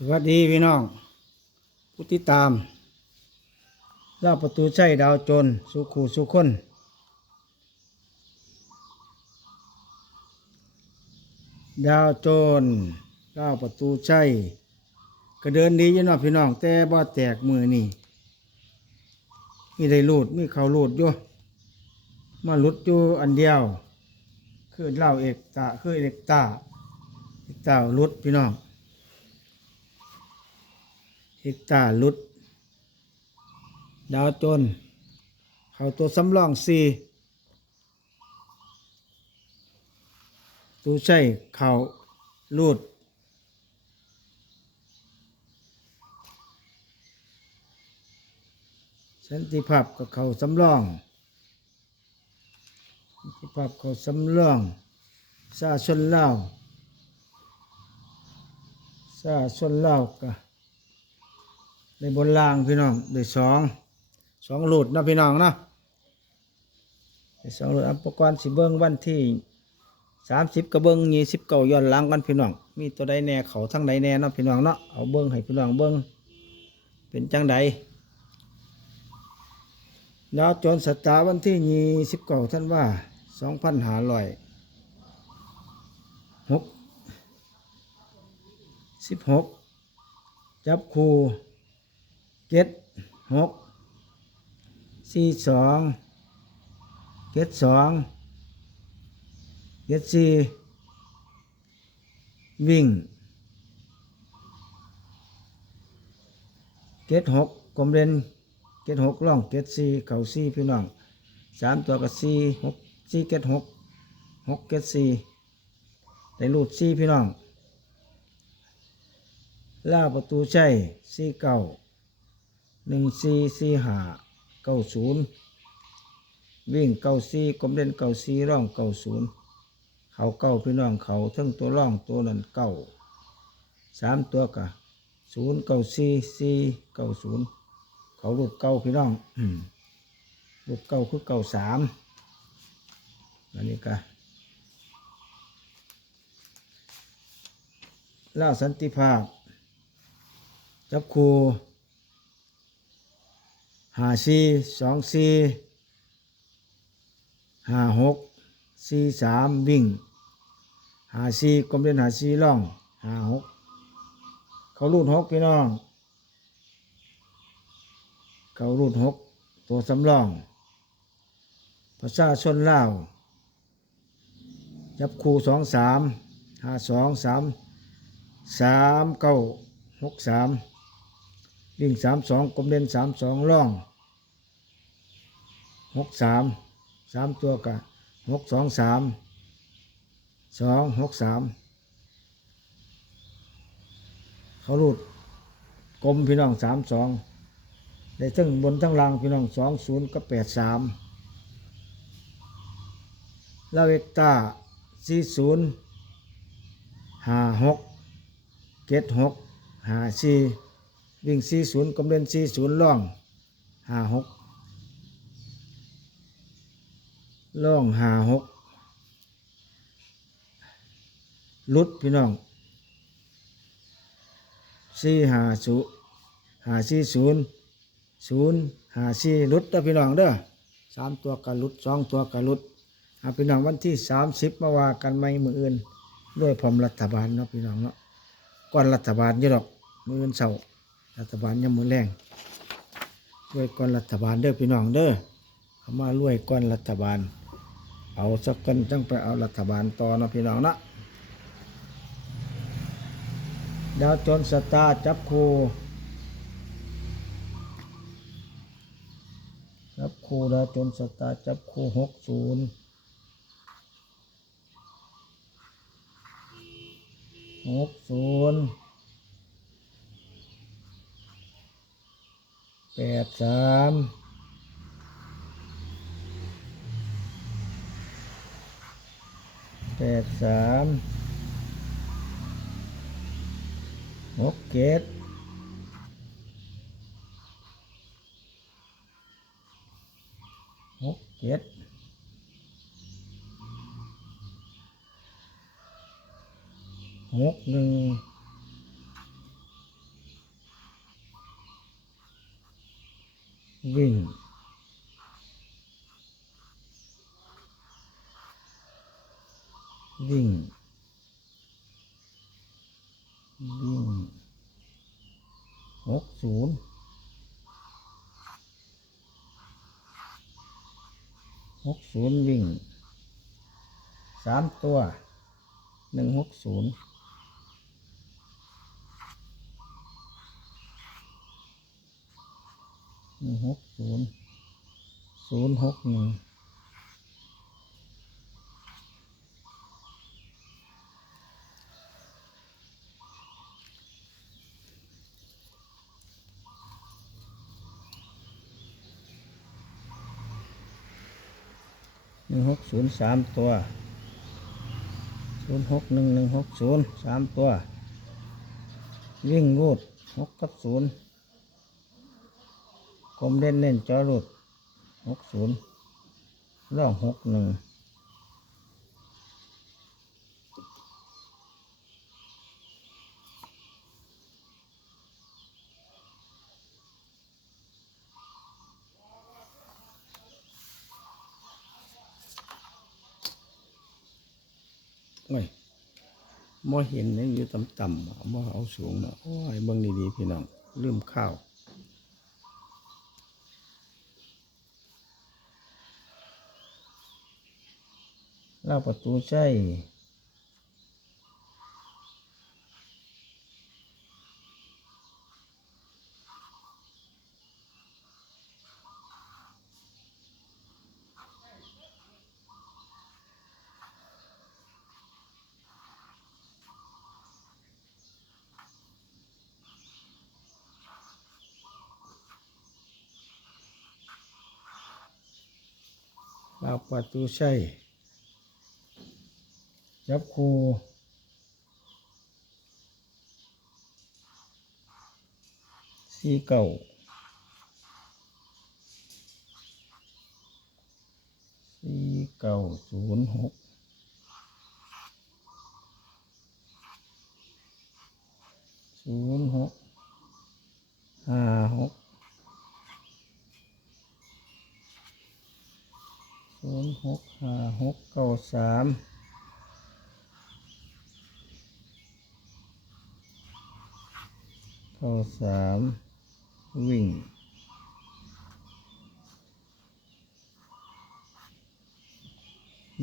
สวัสดีพี่น้อง ผู้ติดตามล่าประตูใชัยดาวจน สุขูสุขคนดาวโจนล่าประตูใชัยก็เดินดีอยู่เนะพี่น้อง แต่บ่แตกมือนี่มีได้รูดมีเขารูดอยู่มาลุดอยู่อันเดียว คือเล่าเอกตาคือเอกตาเอกตาลุดพี่น้อง เอกตาลุด ดาวจน เขาตัวสำรองสี่ตูใช่เขาลูดสันติภาพกับเขาสำรองสันติภาพเขาสำรองซาชนเล่าวซาชนเล่าวกับ ในบนล่างพี่น้องได้สองสองหลุดนะพี่น้องนะได้สองหลุดอัปกรณ์สิเบิ้งวันที่สามสิบกระเบิ้งยี่สิบเก้าย้อนหลังกันพี่น้อง มีตัวใดแน่เขาทั้งใดแน่นะพี่น้องเนาะเอาเบิ้งให้พี่น้องเบิ้งเป็นจังใดดาวโจรสตาร์วันที่ยี่สิบเก้าท่านว่าสองพันหาร้อยหกสิบหกจับคู่ เจ็ดหกสี่สองเจ็ดสองเจ็ดสี่วิ่งเจ็ดหกกลมเด่นเจ็ดหกล่องเจ็ดสี่เข่าสี่พี่น้องสามตัวกับสี่หกสี่เจ็ดหกหกเจ็ดสี่ได้รูดสี่พี่น้องล่าประตูใช่สี่เก้า หนึ่งสี่สี่ห้าเก้าศูนย์วิ่งเก้าสี่กลมเด่นเก้าสี่ร่องเก้าศูนย์เขาเก้าพี่น้องเขาทั้งตัวร่องตัวนั้นเก้าสามตัวกะศูนย์เก้าสี่สี่เก้าศูนย์เขาลูกเก้าพี่น้องลูกเก้าคือเก้าสามอันนี้กะล่าสันติภาพจับครู ห้าสี่สองสี่ห้าหกสี่สามวิ่งห้าสี่กลมเด่นห้าสี่ล่องห้าหกเขารูดหกพี่น้อง เขารูดหกตัวสำรองภาษาชนลาวจับคูสองสามห้าสองสามสามเก้าหกสาม วิ่งสามสองกลมเด่นสามสองล่องหกสามสามตัวกับหกสองสามสองหกสามเขาลูดกลมพี่น้องสามสองได้ทั้งบนทั้งล่างพี่น้องสองศูนย์ก็แปดสามลาเวกตาสี่ศูนย์ห้าหกเจ็ดหกห้าสี่ วิ่งสี่ศูนย์กำเนินสี่ศูนย์ล่องห้าหกล่องห้าหกลุดพี่น้องสี่ห้าศูนย์ห้าสี่ศูนย์ศูนย์ห้าสี่ลุดเด้อพี่น้องเด้อสามตัวกันลุดสองตัวกันลุดอาพี่น้องวันที่สามสิบมาว่ากันไม่มืออื่น ด้วยพร้อมรัฐบาลเนาะพี่น้องเนาะก่อนรัฐบาลยู่ดอกมืออื่นเสาร์ รัฐบาลยังมือแรงรวยก่อนรัฐบาลเด้อพี่น้องเด้อเขามารวยก่อนรัฐบาล เอาสักกันจังไปเอารัฐบาลต่อนาะพี่น้องนะดาวจนสตาร์จับคูจับคูดาวจนสตาร์จับคูหกศูนย์หกศูนย์ แปดสามแปดสามหกเจ็ดหกเจ็ดหกหนึ่ง วิ่ง วิ่ง วิ่งหกศูนย์หกศูนย์วิ่งสามตัวหนึ่งหกศูนย์ หนึ่งหกศูนย์ศูนย์หกหนึ่งหนึ่งหกศูนย์สามตัวศูนย์หกหนึ่งหนึ่งหกศูนย์สามตัววิ่งรูดหกกับศูนย์ กลมเล่นเน้นจอรูดหกศูนย์ร่องหกหนึ่งโอ้ยบ่เห็นเนี่ยอยู่ต่ำๆบ่เอาสูงเนาะโอ้ยเบิ่งดีๆพี่น้องลืมข้าว เล่าประตูใช่เล่าประตูใช่ จับครูสี่เก้าสี่เก้าศูนย์หกศูนย์หกห้าหกศูนย์หกห้าหกเก้าสาม เข้าสามวิ่ง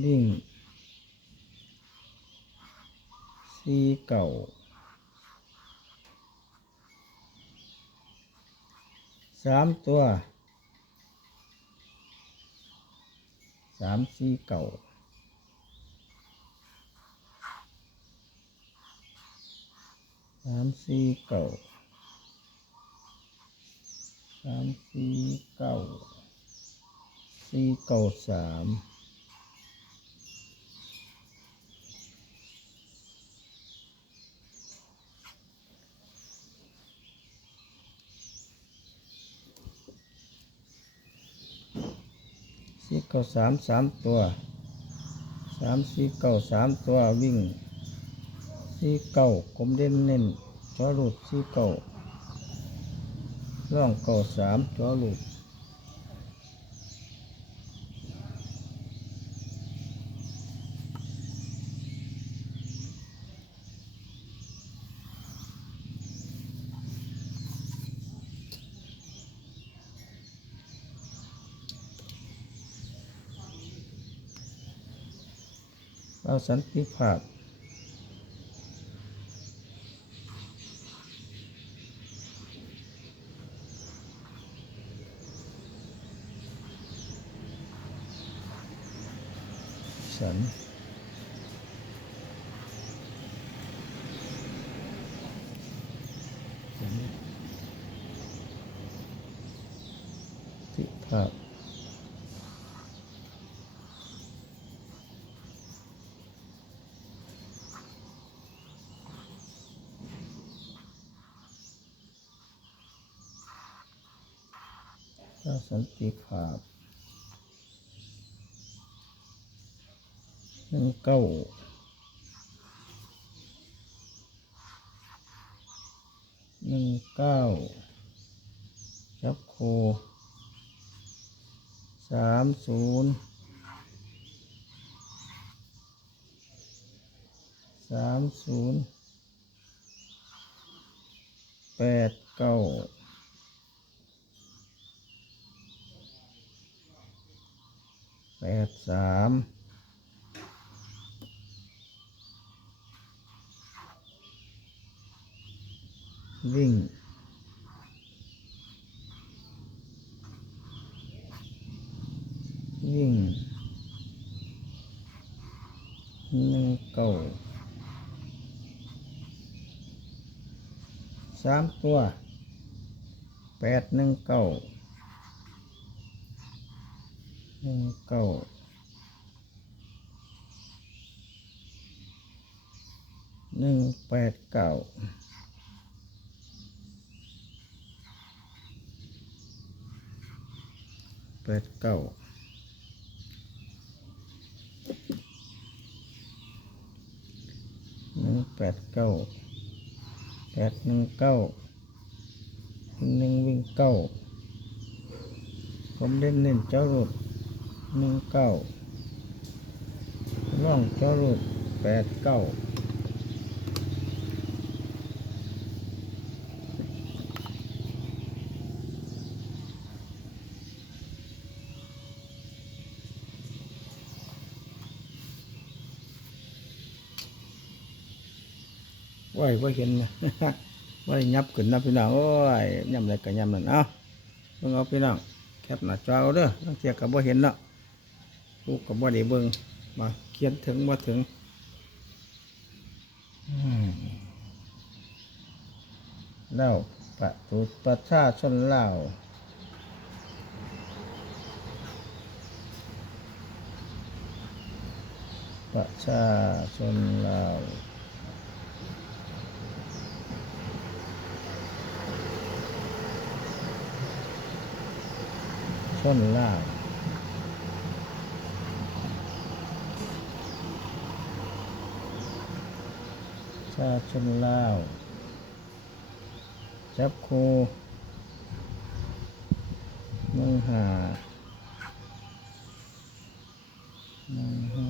วิ่งสี่เก่าสามตัวสามสี่เก่าสามสี่เก่า สามสี่เก้าสี่เก้าสามสี่เก้าสามสามตัวสามสี่เก้าสามตัววิ่งสี่เก้ากลมเด่นเน้นชอรูดสี่เก้า ร่องเก่าสามจอลูกเราสันติภาพ สันสันติภาพ เราสันติภาพหนึ่งเก้าหนึ่งเก้าจับโคสามศูนย์สามศูนย์แปดเก้า แปดสามวิ่งวิ่งหนึ่งเก้าสามตัวแปดหนึ่งเก้า หนึ่งเก้าหนึ่งแปดเก้าแปดเก้าหนึ่งแปดเก้าแปดหนึ่งเก้าหนึ่งวิ่งเก้าผมเล่นเน้นเจ้ารถ หนึ่งเก้าร่องเจ้ารถแปดเก้าไหวว่าเห็นนะว่ายับขึ้นนะพี่น้องโอ้ยยำอะไรก็ยำนั่นเอาเบิ่งเอาพี่น้องแคปหน้าจอเอาเด้องเทียกับว่าเห็นเนาะ ลูกกับว่าได้เบิ่งมาเขียนถึงว่าถึงอืมแล้วประตูประชาชนเล่าประชาชนลาวชนลาวชาชนเล่า วจับคูหนึ่งหาหนึ่งห้า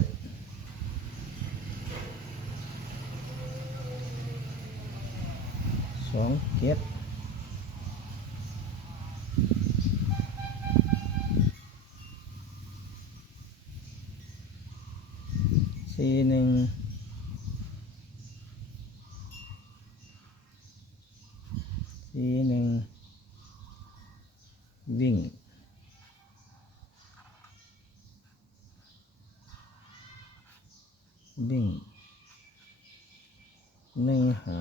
ห สองเกตสองเกตสี่หนึ่งสี่หนึ่งวิ่ง วิ่งหนึ่งหา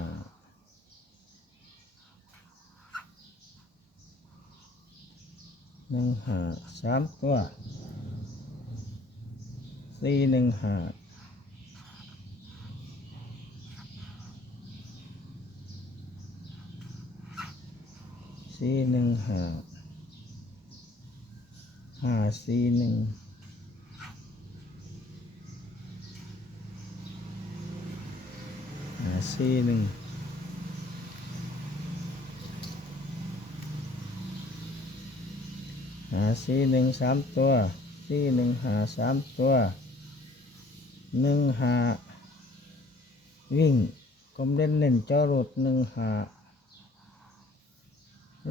หนึ่งหาสามตัวสี่หนึ่งหาสี่หนึ่งหาหาสี่หนึ่งหาสี่หนึ่ง หาสี่หนึ่งสามตัวสี่หนึ่งหาสามตัวหนึ่งหาวิ่งกลมเด่นเน่นจอรุดหนึ่งหา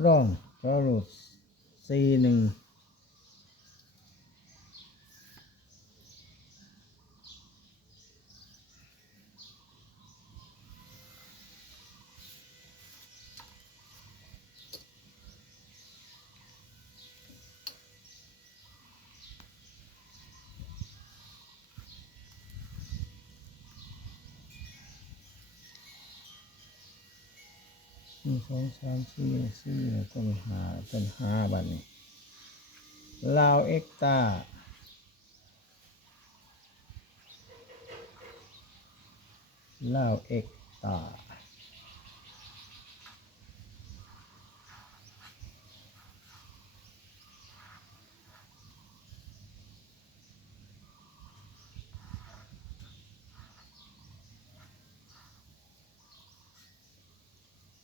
ร่องจอรุดสี่หนึ่ง องสามสี่สี่เป็นหาเป็นห้าบันนี้ลาวเอ็กตาลาวเอ็กตา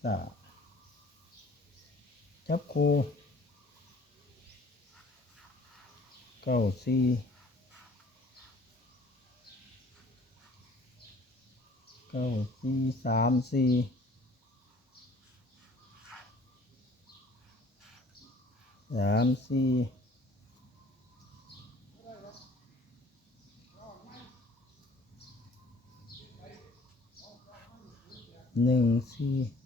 ตา จับคู่เก้าสี่เก้าสี่สามสี่สามสี่หนึ่งสี่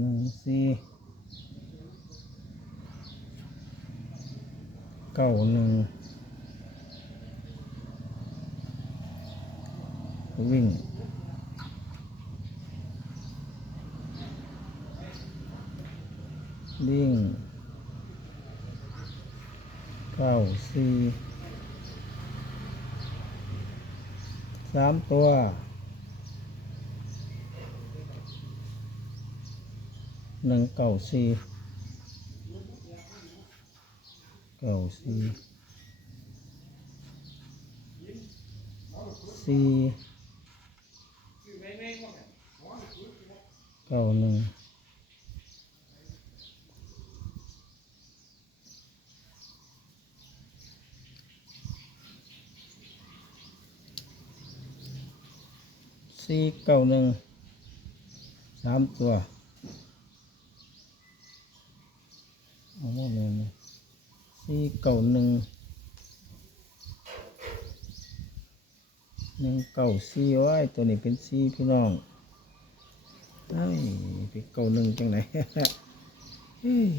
หนึ่งสี่เก้าหนึ่งวิ่งวิ่งเก้าสี่สามตัว หนึ่งเก้าสี่เก้าสี่สี่เก้าหนึ่งสี่เก้าหนึ่งสามตัวเอาหมดเลยนะสี่ เก้าหนึ่งหนึ่งเก้าสี่ไว้ตัวนี้เป็นสี่พี่น้องไอ้เป็นเก้าหนึ่งจังไหนเฮ้ย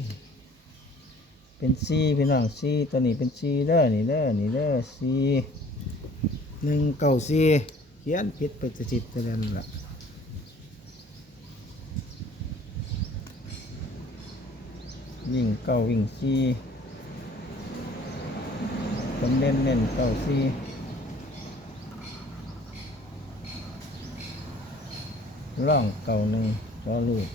เป็นสี่พี่น้องสี่ตัวนี้เป็นสี่เด้อนี่เด้อนี่เด้อสี่หนึ่งเก้าสี่เขียนผิดไปจะจิตไปแล้วนั่นแหละวิ่งเก้าวิ่งซี ผมเล่นเล่นเก้าซีร่องเก่าหนึ่งพอลูก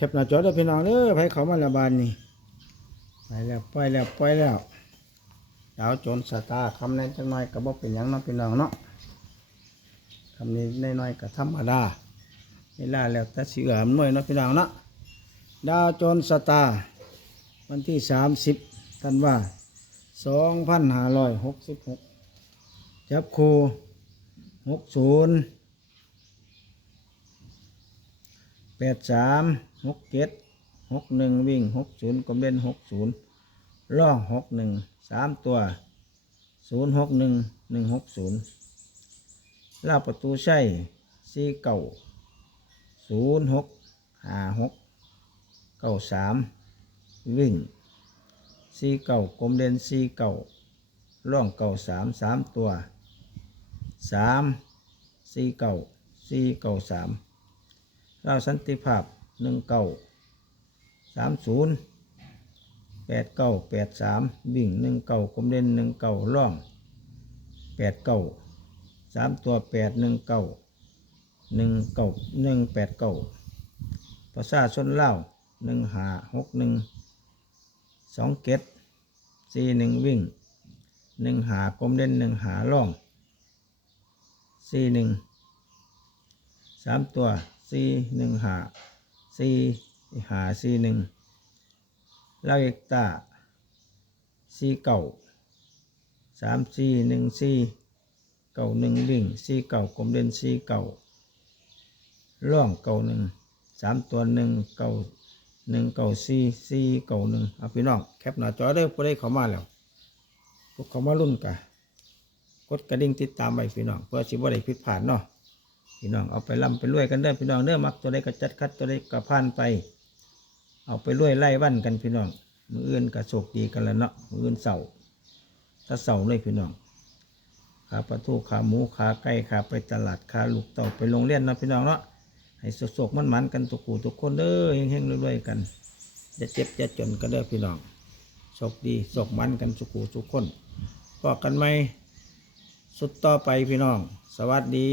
คปหน้าจอได้อพี่น้องเด้อให้เขามาละบานนี่ไปแล้วไปแล้วไปแล้วดาวโจนสตาคำนี้จังน้อยก็บอกเป็นยังเนาะพี่น้องเนาะคำนี้น้อยๆก็ธรรมดาเวลาแล้วแต่สิเอือมหน่วยเนาะพี่น้องเนาะดาวโจนสตาวันที่สามสิบท่านว่าสองพันห้าร้อยหกสิบหกจับคูหกศูนย์แปดสาม หกเจ็ดหกหนึ่งวิ่งหกศูนย์กลมเล่นหกศูนย์ล่องหกหนึ่งสามตัวศูนย์หกหนึ่งหนึ่งหกศูนย์ลาประตูใช่สี่เก้าศูนย์หกห้าหกเก้าสามวิ่งสี่เก้ากลมเล่นสี่เก้าล่องเก้าสามสามตัวสามสี่เก้าสี่เก้าสามเราสันติภาพ หนึ่งเก้าสามศูนย์แปดเก้าแปดสามวิ่งหนึ่งเก้ากลมเด่นหนึ่งเก้าล่องแปดเก้าสามตัวแปดหนึ่งเก้าหนึ่งเก้าหนึ่งแปดเก้าประชาชนเล่าหนึ่งหาหกหนึ่งสองเกตสี่หนึ่งวิ่งหนึ่งหากลมเด่นหนึ่งหาล่องสี่หนึ่งสามตัวสี่หนึ่งหา สี่หาสี่หนึ่งลาเอกตาสี่เก่าสามสี่หนึ่งสี่เก่าหนึ่งวิ่งสี่เก่ากลมเด่นสี่เก่าร่องเก่าหนึ่งสามตัวหนึ่งเก่าหนึ่งเก่าสี่สี่เก่าหนึ่งเอาพี่น้องแคปหน้าจอได้พวกได้เข้ามาแล้วพวกเขามารุ่นกันกดกระดิ่งติดตามไปพี่น้องเพื่อสิบ่ได้ผิดพลาดเนาะ พี่น้องเอาไปล่ำไปรวยกันเด้อพี่น้องเด้อมักตัวใดก็จัดคัดตัวใดก็ผ่านไป เอาไปรวยไล่วันกันพี่น้องมืออื่นก็โชคดีกันแล้วเนาะมืออื่นเสาร์ถ้าเสาร์เลยพี่น้องขาปลาทูขาหมูขาไก่ขาไปตลาดขาลูกเต่าไปโรงเรียนนะพี่น้องเนาะให้สกๆมันๆกันทุกูทุกคนเด้อเฮงๆรวยๆกันจะเจ็บจะจนกันเด้อพี่น้องโชคดีโชคมันกันทุกูทุกคนพอกันไหม สุดต่อไปพี่น้อง สวัสดี